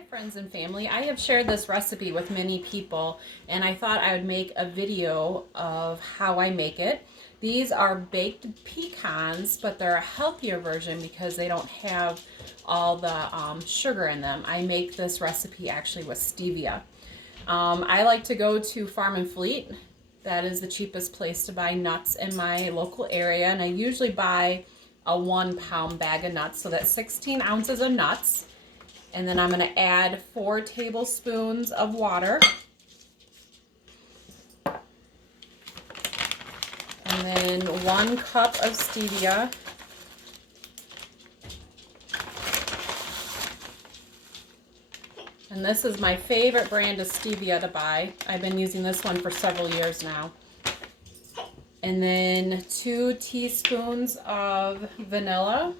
Hi friends and family, I have shared this recipe with many people and I thought I would make a video of how I make it. These are baked pecans, but they're a healthier version because they don't have all the sugar in them. I make this recipe actually with stevia. I like to go to Farm and Fleet. That is the cheapest place to buy nuts in my local area, and I usually buy a 1-pound bag of nuts, so that's 16 ounces of nuts. And then I'm going to add 4 tablespoons of water. And then 1 cup of stevia. And this is my favorite brand of stevia to buy. I've been using this one for several years now. And then 2 teaspoons of vanilla.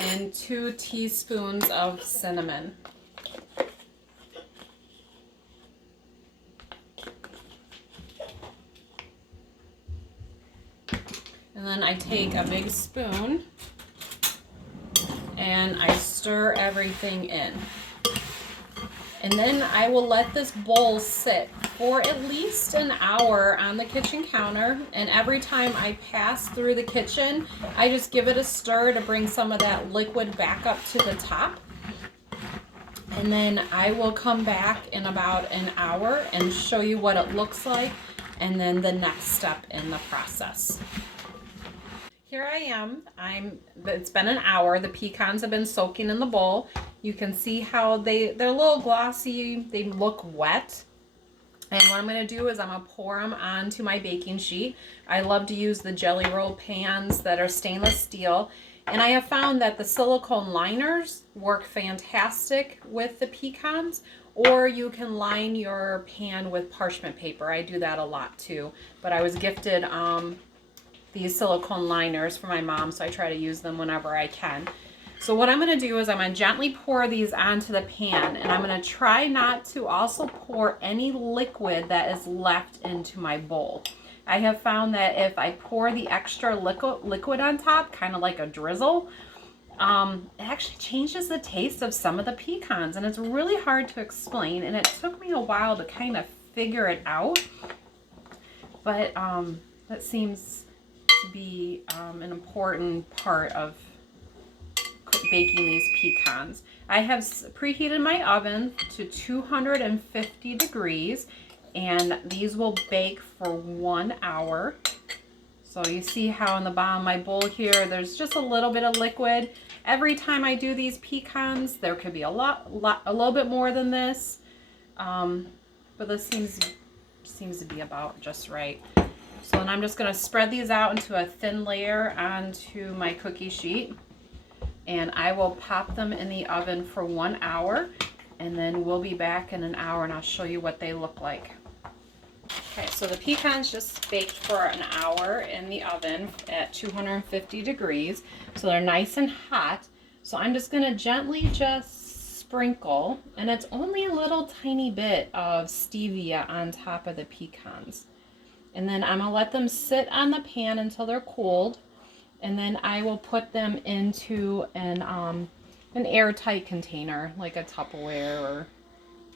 And 2 teaspoons of cinnamon. And then I take a big spoon and I stir everything in. And then I will let this bowl sit for at least an hour on the kitchen counter. And every time I pass through the kitchen, I just give it a stir to bring some of that liquid back up to the top. And then I will come back in about an hour and show you what it looks like and then the next step in the process. Here I am. It's been an hour. The pecans have been soaking in the bowl. You can see how they're a little glossy. They look wet. And what I'm going to do is I'm going to pour them onto my baking sheet. I love to use the jelly roll pans that are stainless steel. And I have found that the silicone liners work fantastic with the pecans, or you can line your pan with parchment paper. I do that a lot too. But I was gifted these silicone liners for my mom, so I try to use them whenever I can. So what I'm going to do is I'm going to gently pour these onto the pan, and I'm going to try not to also pour any liquid that is left into my bowl. I have found that if I pour the extra liquid on top, kind of like a drizzle, it actually changes the taste of some of the pecans, and it's really hard to explain, and it took me a while to kind of figure it out, but that seems to be an important part of baking these pecans. I have preheated my oven to 250 degrees and these will bake for 1 hour. So you see how in the bottom of my bowl here there's just a little bit of liquid. Every time I do these pecans there could be a little bit more than this, but this seems to be about just right. So then I'm just going to spread these out into a thin layer onto my cookie sheet. And I will pop them in the oven for 1 hour. And then we'll be back in an hour and I'll show you what they look like. Okay, so the pecans just baked for an hour in the oven at 250 degrees. So they're nice and hot. So I'm just going to gently just sprinkle. And it's only a little tiny bit of stevia on top of the pecans. And then I'm going to let them sit on the pan until they're cooled. And then I will put them into an airtight container, like a Tupperware or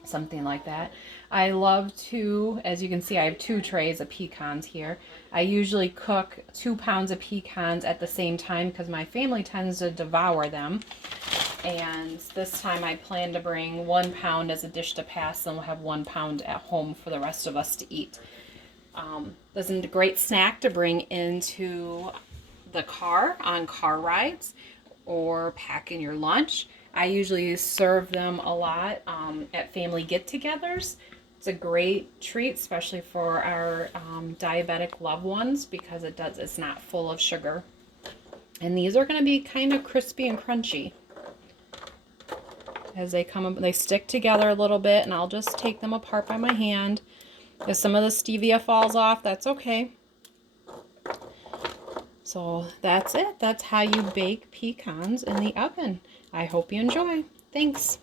something like that. I love to, as you can see, I have 2 trays of pecans here. I usually cook 2 pounds of pecans at the same time because my family tends to devour them. And this time I plan to bring 1 pound as a dish to pass, and we'll have 1 pound at home for the rest of us to eat. This is a great snack to bring into the car on car rides or pack in your lunch. I usually serve them a lot at family get-togethers. It's a great treat, especially for our diabetic loved ones, because it's not full of sugar. And these are going to be kind of crispy and crunchy as they come up. They stick together a little bit, and I'll just take them apart by my hand. If some of the stevia falls off, that's okay. So that's it. That's how you bake pecans in the oven. I hope you enjoy. Thanks.